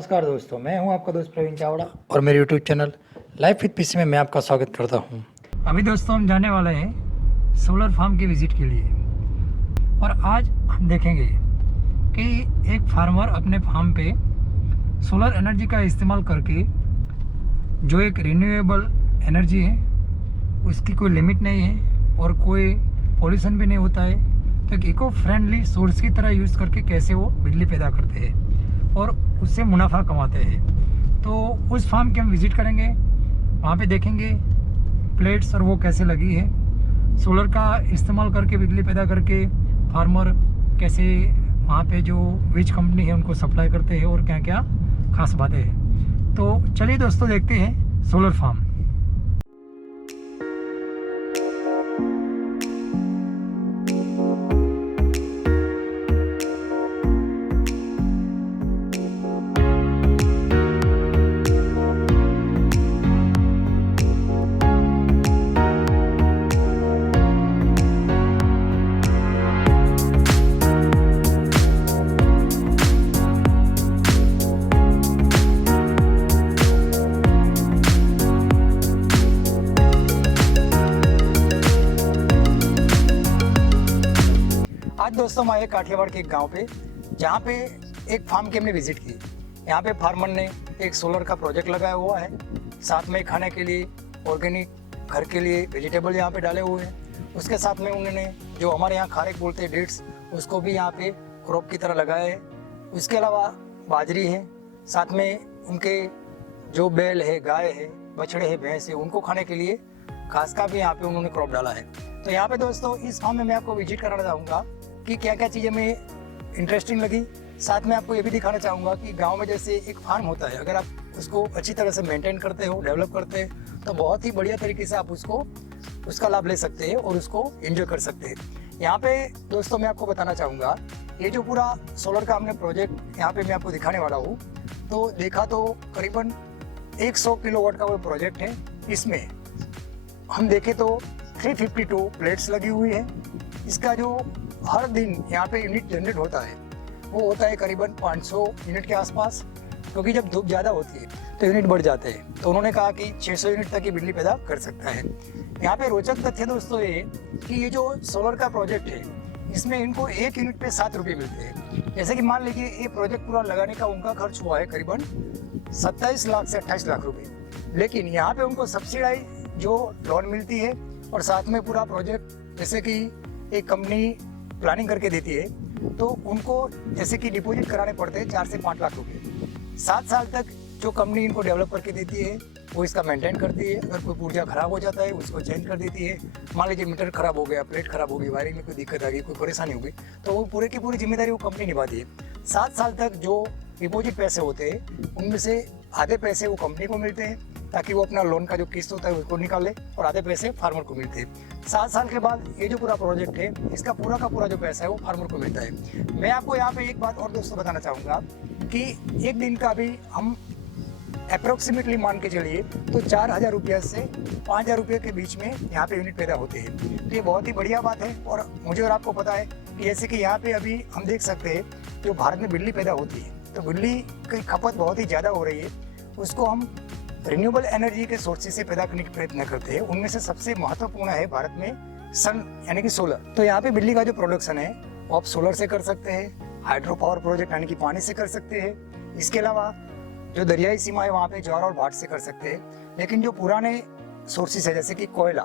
नमस्कार दोस्तों, मैं हूं आपका दोस्त प्रवीण चावड़ा और मेरे YouTube channel life with PC में मैं आपका स्वागत करता हूं। अभी दोस्तों हम जाने वाले हैं सोलर फार्म की विज़िट के लिए और आज हम देखेंगे कि एक फार्मर अपने फार्म पे सोलर एनर्जी का इस्तेमाल करके जो एक रिन्यूएबल एनर्जी है उसकी कोई लिमिट नहीं है और कोई पॉल्यूशन भी नहीं होता है, तो एक इको फ्रेंडली सोर्स की तरह यूज़ करके कैसे वो बिजली पैदा करते हैं और उससे मुनाफा कमाते हैं। तो उस फार्म की हम विज़िट करेंगे, वहाँ पे देखेंगे प्लेट्स और वो कैसे लगी है, सोलर का इस्तेमाल करके बिजली पैदा करके फार्मर कैसे वहाँ पे जो वीज कंपनी है उनको सप्लाई करते हैं और क्या क्या खास बातें हैं। तो चलिए दोस्तों देखते हैं सोलर फार्म। आज दोस्तों हम आए काठियावाड़ के एक गांव पे, जहाँ पे एक फार्म की हमने विजिट की। यहाँ पे फार्मर ने एक सोलर का प्रोजेक्ट लगाया हुआ है, साथ में खाने के लिए ऑर्गेनिक घर के लिए वेजिटेबल यहाँ पे डाले हुए हैं। उसके साथ में उन्होंने जो हमारे यहाँ खारेक बोलते हैं डेट्स, उसको भी यहाँ पे क्रॉप की तरह लगाया है। उसके अलावा बाजरी है, साथ में उनके जो बैल है, गाय है, बछड़े है, भैंस है, उनको खाने के लिए घास का भी यहाँ पे उन्होंने क्रॉप डाला है। तो यहाँ पे दोस्तों इस फार्म में मैं आपको विजिट कराना चाहूँगा कि क्या क्या चीज़ें हमें इंटरेस्टिंग लगी। साथ में आपको ये भी दिखाना चाहूँगा कि गांव में जैसे एक फार्म होता है, अगर आप उसको अच्छी तरह से मेंटेन करते हो, डेवलप करते हैं, तो बहुत ही बढ़िया तरीके से आप उसका लाभ ले सकते हैं और उसको एंजॉय कर सकते हैं। यहाँ पे दोस्तों मैं आपको बताना चाहूँगा, ये जो पूरा सोलर का हमने प्रोजेक्ट यहाँ पे मैं आपको दिखाने वाला हूँ, तो देखा तो करीबन 100 किलोवाट का वो प्रोजेक्ट है। इसमें हम देखें तो 352 प्लेट्स लगी हुई है। इसका जो हर दिन यहाँ पे यूनिट जनरेट होता है वो होता है करीबन 500 यूनिट के आसपास, क्योंकि जब धूप ज़्यादा होती है तो यूनिट बढ़ जाते हैं। तो उन्होंने कहा कि 600 यूनिट तक की बिजली पैदा कर सकता है। यहाँ पे रोचक तथ्य दोस्तों ये कि ये जो सोलर का प्रोजेक्ट है इसमें इनको 1 यूनिट पे 7 रुपये मिलते हैं। जैसे कि मान लीजिए ये प्रोजेक्ट पूरा लगाने का उनका खर्च हुआ है करीबन 27 लाख से 28 लाख रुपये, लेकिन यहाँ पे उनको सब्सिडाइज जो लोन मिलती है और साथ में पूरा प्रोजेक्ट जैसे कि एक कंपनी प्लानिंग करके देती है, तो उनको जैसे कि डिपॉजिट कराने पड़ते हैं 4 से 5 लाख रुपए। 7 साल तक जो कंपनी इनको डेवलप करके देती है वो इसका मेंटेन करती है। अगर कोई पुर्जा खराब हो जाता है उसको चेंज कर देती है। मान लीजिए मीटर खराब हो गया, प्लेट खराब हो गई, वायरिंग में कोई दिक्कत आ गई, कोई परेशानी हो गई, तो वो पूरे की पूरी जिम्मेदारी वो कंपनी निभाती है। 7 साल तक जो डिपॉजिट पैसे होते हैं उनमें से आधे पैसे वो कंपनी को मिलते हैं ताकि वो अपना लोन का जो किस्त होता है उसको निकाले, और आधे पैसे फार्मर को मिलते हैं। 7 साल के बाद ये जो पूरा प्रोजेक्ट है इसका पूरा का पूरा जो पैसा है वो फार्मर को मिलता है। मैं आपको यहाँ पे एक बात और दोस्तों बताना चाहूँगा कि एक दिन का भी हम अप्रोक्सीमेटली मान के चलिए तो 4,000 रुपये से 5,000 रुपये के बीच में यहाँ पे यूनिट पैदा होते हैं। तो ये बहुत ही बढ़िया बात है। और मुझे और आपको पता है कि जैसे कि यहाँ पे अभी हम देख सकते हैं जो भारत में बिजली पैदा होती है, तो बिजली की खपत बहुत ही ज़्यादा हो रही है। उसको हम रिन्यूएबल एनर्जी के सोर्सेज से पैदा करने का प्रयत्न करते हैं। उनमें से सबसे महत्वपूर्ण है भारत में सन यानी कि सोलर। तो यहाँ पे बिजली का जो प्रोडक्शन है वो आप सोलर से कर सकते हैं, हाइड्रो पावर प्रोजेक्ट यानी कि पानी से कर सकते हैं। इसके अलावा जो दरियाई सीमा है वहाँ पे ज्वार और भाट से कर सकते हैं। लेकिन जो पुराने सोर्सेज है जैसे कि कोयला,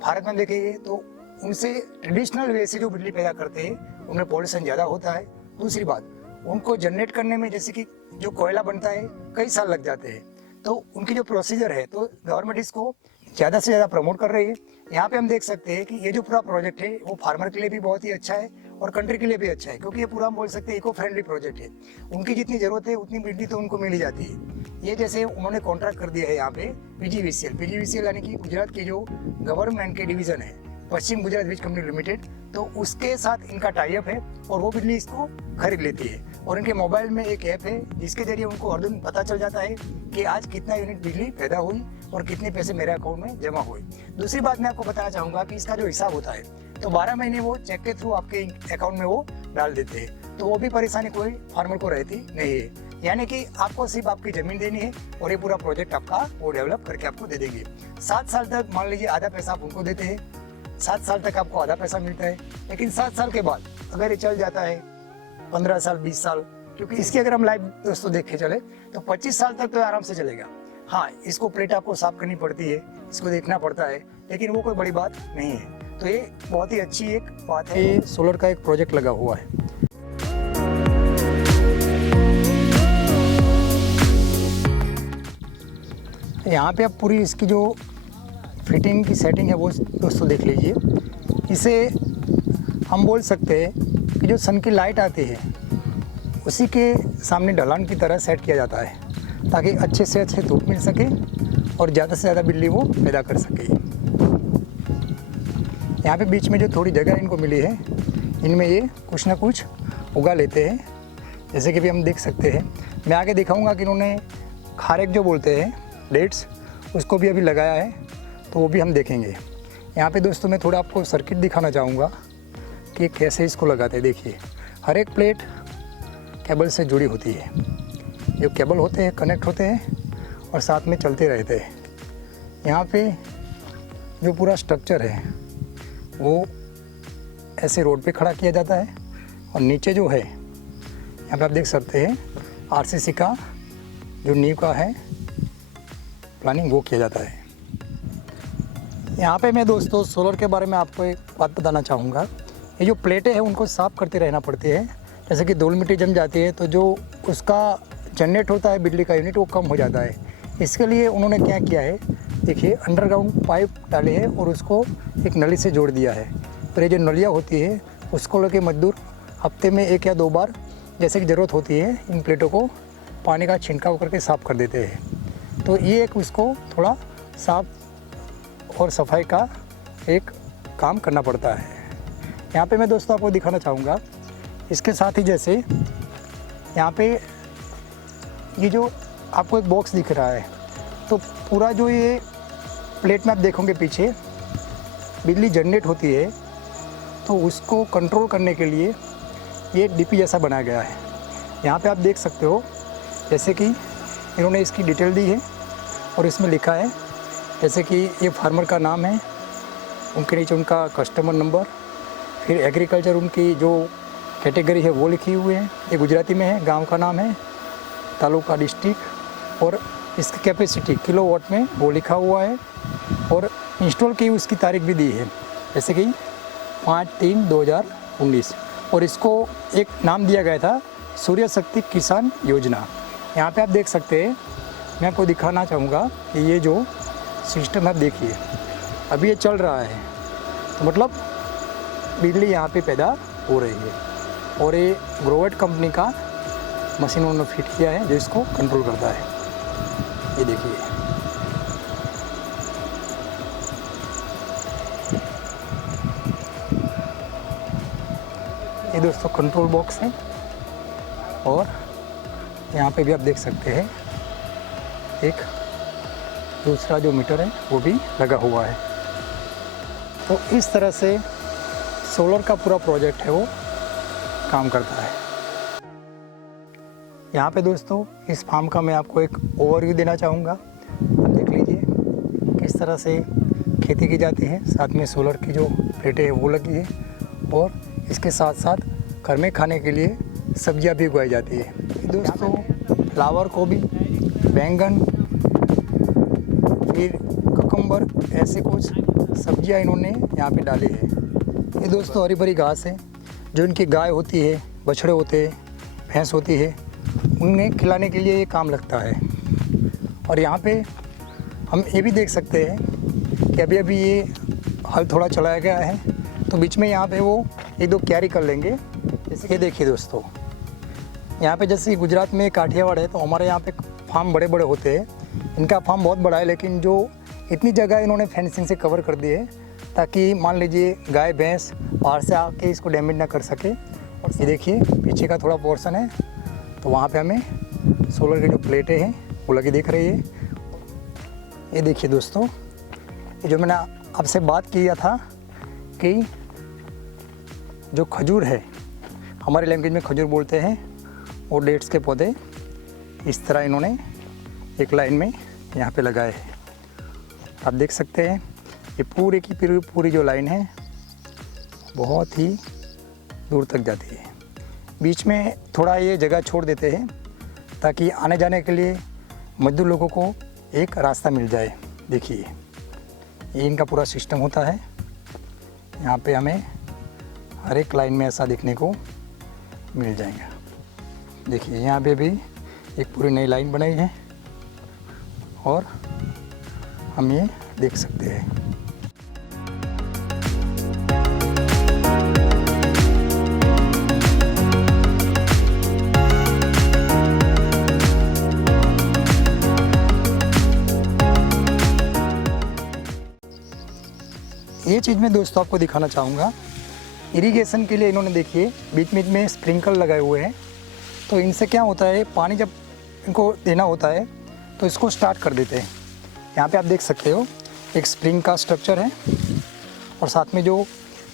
भारत में देखेंगे तो उनसे ट्रेडिशनल वे से जो बिजली पैदा करते हैं उनमें पॉल्यूशन ज़्यादा होता है। दूसरी बात, उनको जनरेट करने में जैसे कि जो कोयला बनता है कई साल लग जाते हैं, तो उनकी जो प्रोसीजर है तो गवर्नमेंट इसको ज़्यादा से ज़्यादा प्रमोट कर रही है। यहाँ पे हम देख सकते हैं कि ये जो पूरा प्रोजेक्ट है वो फार्मर के लिए भी बहुत ही अच्छा है और कंट्री के लिए भी अच्छा है, क्योंकि ये पूरा हम बोल सकते हैं इको फ्रेंडली प्रोजेक्ट है। उनकी जितनी ज़रूरत है उतनी बिजली तो उनको मिल ही जाती है। ये जैसे उन्होंने कॉन्ट्रैक्ट कर दिया है यहाँ पे PGVCL यानी कि गुजरात की जो गवर्नमेंट के डिवीज़न है, पश्चिम गुजरात वीज कंपनी लिमिटेड, तो उसके साथ इनका टाई अप है और वो बिजली इसको खरीद लेती है। और इनके मोबाइल में एक ऐप है जिसके जरिए उनको हर दिन पता चल जाता है कि आज कितना यूनिट बिजली पैदा हुई और कितने पैसे मेरे अकाउंट में जमा हुए। दूसरी बात मैं आपको बताना चाहूँगा कि इसका जो हिसाब होता है तो 12 महीने वो चेक के थ्रू आपके अकाउंट में वो डाल देते हैं, तो वो भी परेशानी कोई फार्मर को रहती नहीं है। यानी कि आपको सिर्फ आपकी ज़मीन देनी है और ये पूरा प्रोजेक्ट आपका वो डेवलप करके आपको दे देंगे। 7 साल तक मान लीजिए आधा पैसा आप उनको देते हैं, 7 साल तक आपको आधा पैसा मिलता है। लेकिन 7 साल के बाद अगर ये चल जाता है 15 साल 20 साल, क्योंकि इसकी अगर हम लाइफ दोस्तों देख के चले तो 25 साल तक तो आराम से चलेगा। हाँ, इसको प्लेट आपको साफ करनी पड़ती है, इसको देखना पड़ता है, लेकिन वो कोई बड़ी बात नहीं है। तो ये बहुत ही अच्छी एक बात है। ये सोलर का एक प्रोजेक्ट लगा हुआ है। यहाँ पे आप पूरी इसकी जो फिटिंग की सेटिंग है वो दोस्तों देख लीजिए। इसे हम बोल सकते हैं कि जो सन की लाइट आती है उसी के सामने ढलान की तरह सेट किया जाता है, ताकि अच्छे से अच्छे धूप मिल सके और ज़्यादा से ज़्यादा बिजली वो पैदा कर सके। यहाँ पे बीच में जो थोड़ी जगह इनको मिली है, इनमें ये कुछ ना कुछ उगा लेते हैं, जैसे कि भी हम देख सकते हैं। मैं आगे दिखाऊंगा कि इन्होंने खारेक जो बोलते हैं डेट्स, उसको भी अभी लगाया है, तो वो भी हम देखेंगे। यहाँ पे दोस्तों मैं थोड़ा आपको सर्किट दिखाना चाहूँगा कि कैसे इसको लगाते हैं। देखिए, हर एक प्लेट केबल से जुड़ी होती है। जो केबल होते हैं कनेक्ट होते हैं और साथ में चलते रहते हैं। यहाँ पे जो पूरा स्ट्रक्चर है वो ऐसे रोड पे खड़ा किया जाता है और नीचे जो है यहाँ पे आप देख सकते हैं आरसीसी का जो नींव का है प्लानिंग वो किया जाता है। यहाँ पे मैं दोस्तों सोलर के बारे में आपको एक बात बताना चाहूँगा। ये जो प्लेटें हैं उनको साफ़ करते रहना पड़ती है। जैसे कि धूल मिट्टी जम जाती है तो जो उसका जनरेट होता है बिजली का यूनिट वो कम हो जाता है। इसके लिए उन्होंने क्या किया है, देखिए अंडरग्राउंड पाइप डाले हैं और उसको एक नली से जोड़ दिया है। और ये जो नलियाँ होती है उसको लेके मजदूर हफ्ते में 1 या 2 बार जैसे कि ज़रूरत होती है इन प्लेटों को पानी का छिड़काव करके साफ़ कर देते हैं। तो ये एक उसको थोड़ा साफ और सफाई का एक काम करना पड़ता है। यहाँ पे मैं दोस्तों आपको दिखाना चाहूँगा, इसके साथ ही जैसे यहाँ पे ये जो आपको एक बॉक्स दिख रहा है, तो पूरा जो ये प्लेट में आप देखोगे पीछे बिजली जनरेट होती है, तो उसको कंट्रोल करने के लिए ये डीपी जैसा बनाया गया है। यहाँ पे आप देख सकते हो जैसे कि इन्होंने इसकी डिटेल दी है और इसमें लिखा है जैसे कि ये फार्मर का नाम है, उनके नीचे उनका कस्टमर नंबर, फिर एग्रीकल्चर उनकी जो कैटेगरी है वो लिखी हुई है। ये गुजराती में है, गांव का नाम है, तालुका डिस्ट्रिक्ट और इसकी कैपेसिटी किलोवाट में वो लिखा हुआ है और इंस्टॉल की उसकी तारीख भी दी है जैसे कि 5/3/2019 और इसको एक नाम दिया गया था सूर्य शक्ति किसान योजना। यहाँ पे आप देख सकते हैं, मैं आपको दिखाना चाहूँगा कि ये जो सिस्टम आप देखिए अभी ये चल रहा है, तो मतलब बिजली यहाँ पे पैदा हो रही है और ये ग्रोवेट कंपनी का मशीन उन्होंने फिट किया है जो इसको कंट्रोल करता है। ये देखिए, ये दोस्तों कंट्रोल बॉक्स है और यहाँ पे भी आप देख सकते हैं एक दूसरा जो मीटर है वो भी लगा हुआ है। तो इस तरह से सोलर का पूरा प्रोजेक्ट है वो काम करता है। यहाँ पे दोस्तों इस फार्म का मैं आपको एक ओवरव्यू देना चाहूँगा। आप देख लीजिए किस तरह से खेती की जाती है, साथ में सोलर की जो प्लेटें हैं वो लगी है और इसके साथ साथ घर में खाने के लिए सब्जियाँ भी उगाई जाती है। दोस्तों फ्लावर गोभी, बैंगन, फिर ककम्बर, ऐसे कुछ सब्जियाँ इन्होंने यहाँ पे डाली है। ये दोस्तों हरी भरी घास है जो इनकी गाय होती है, बछड़े होते हैं, भैंस होती है, उन्हें खिलाने के लिए ये काम लगता है। और यहाँ पे हम ये भी देख सकते हैं कि अभी अभी ये हल थोड़ा चलाया गया है, तो बीच में यहाँ पे वो 1-2 क्यारी कर लेंगे। जैसे ये देखिए दोस्तों, यहाँ पे जैसे गुजरात में काठियावाड़ है, तो हमारे यहाँ पे फार्म बड़े बड़े होते हैं। इनका फार्म बहुत बड़ा है, लेकिन जो इतनी जगह इन्होंने फेंसिंग से कवर कर दी है ताकि मान लीजिए गाय भैंस बाहर से आके इसको डैमेज ना कर सके। और ये देखिए पीछे का थोड़ा पोर्शन है, तो वहाँ पे हमें सोलर की जो प्लेटें हैं वो लगी दिख रही है। ये देखिए दोस्तों, ये जो मैंने आपसे बात किया था कि जो खजूर है, हमारे लैंग्वेज में खजूर बोलते हैं, वो डेट्स के पौधे इस तरह इन्होंने एक लाइन में यहाँ पे लगाए हैं। आप देख सकते हैं ये पूरी की पूरी जो लाइन है बहुत ही दूर तक जाती है। बीच में थोड़ा ये जगह छोड़ देते हैं ताकि आने जाने के लिए मजदूर लोगों को एक रास्ता मिल जाए। देखिए ये इनका पूरा सिस्टम होता है। यहाँ पे हमें हर एक लाइन में ऐसा देखने को मिल जाएगा। देखिए यहाँ पे भी एक पूरी नई लाइन बनाई है और हम ये देख सकते हैं। ये चीज़ मैं दोस्तों आपको दिखाना चाहूँगा। इरिगेशन के लिए इन्होंने देखिए बीच बीच में स्प्रिंकल लगाए हुए हैं। तो इनसे क्या होता है, पानी जब इनको देना होता है तो इसको स्टार्ट कर देते हैं। यहाँ पे आप देख सकते हो एक स्प्रिंग का स्ट्रक्चर है और साथ में जो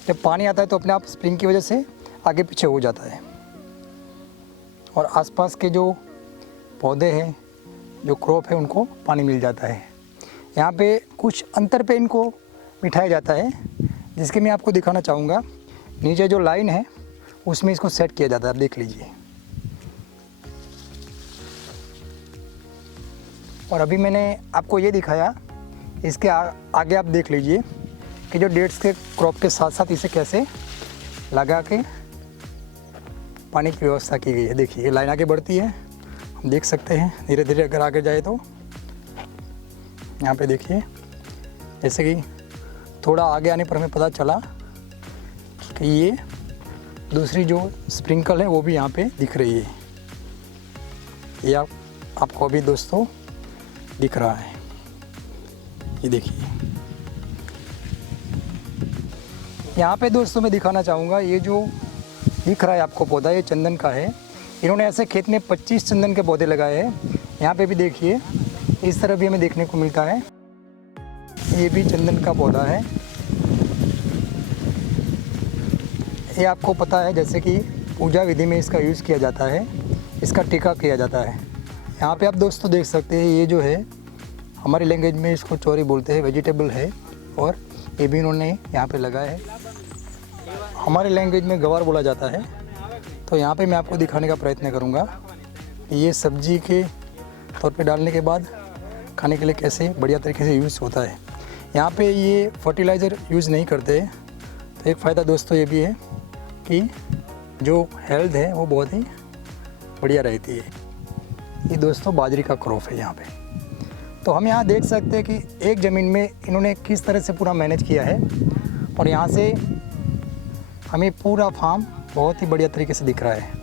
जब पानी आता है तो अपने आप स्प्रिंग की वजह से आगे पीछे हो जाता है और आसपास के जो पौधे हैं, जो क्रॉप है, उनको पानी मिल जाता है। यहाँ पे कुछ अंतर पे इनको बिठाया जाता है जिसके मैं आपको दिखाना चाहूँगा। नीचे जो लाइन है उसमें इसको सेट किया जाता है। आप देख लीजिए। और अभी मैंने आपको ये दिखाया, इसके आगे आप देख लीजिए कि जो डेट्स के क्रॉप के साथ साथ इसे कैसे लगा के पानी की व्यवस्था की गई है। देखिए ये लाइन आगे बढ़ती है, हम देख सकते हैं। धीरे धीरे अगर आगे जाए तो यहाँ पे देखिए, जैसे कि थोड़ा आगे आने पर हमें पता चला कि ये दूसरी जो स्प्रिंकल है वो भी यहाँ पे दिख रही है। ये आपको अभी दोस्तों दिख रहा है, ये देखिए। यहाँ पे दोस्तों मैं दिखाना चाहूँगा, ये जो दिख रहा है आपको पौधा, ये चंदन का है। इन्होंने ऐसे खेत में 25 चंदन के पौधे लगाए हैं। यहाँ पे भी देखिए इस तरह भी हमें देखने को मिलता है। ये भी चंदन का पौधा है। ये आपको पता है जैसे कि पूजा विधि में इसका यूज़ किया जाता है, इसका टीका किया जाता है। यहाँ पे आप दोस्तों देख सकते हैं, ये जो है हमारी लैंग्वेज में इसको चौरी बोलते हैं, वेजिटेबल है और ये भी इन्होंने यहाँ पे लगाया है। हमारी लैंग्वेज में गवार बोला जाता है। तो यहाँ पे मैं आपको दिखाने का प्रयत्न करूँगा ये सब्जी के तौर पे डालने के बाद खाने के लिए कैसे बढ़िया तरीके से यूज़ होता है। यहाँ पे ये फर्टिलाइज़र यूज़ नहीं करते। तो एक फ़ायदा दोस्तों ये भी है कि जो हेल्थ है वो बहुत ही बढ़िया रहती है। ये दोस्तों बाजरी का क्रॉप है यहाँ पे। तो हम यहाँ देख सकते हैं कि एक ज़मीन में इन्होंने किस तरह से पूरा मैनेज किया है और यहाँ से हमें पूरा फार्म बहुत ही बढ़िया तरीके से दिख रहा है।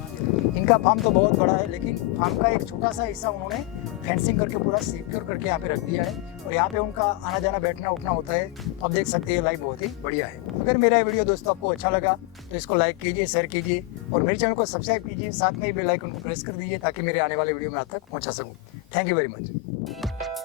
इनका फार्म तो बहुत बड़ा है, लेकिन फार्म का एक छोटा सा हिस्सा उन्होंने फेंसिंग करके पूरा सिक्योर करके यहाँ पे रख दिया है और यहाँ पे उनका आना जाना बैठना उठना होता है। तो आप देख सकते हैं लाइफ बहुत ही बढ़िया है। अगर मेरा वीडियो दोस्तों आपको अच्छा लगा तो इसको लाइक कीजिए, शेयर कीजिए और मेरे चैनल को सब्सक्राइब कीजिए। साथ में बेल आइकन को प्रेस कर दीजिए ताकि मेरे आने वाले वीडियो में आप तक पहुँचा सकूँ। Thank you very much.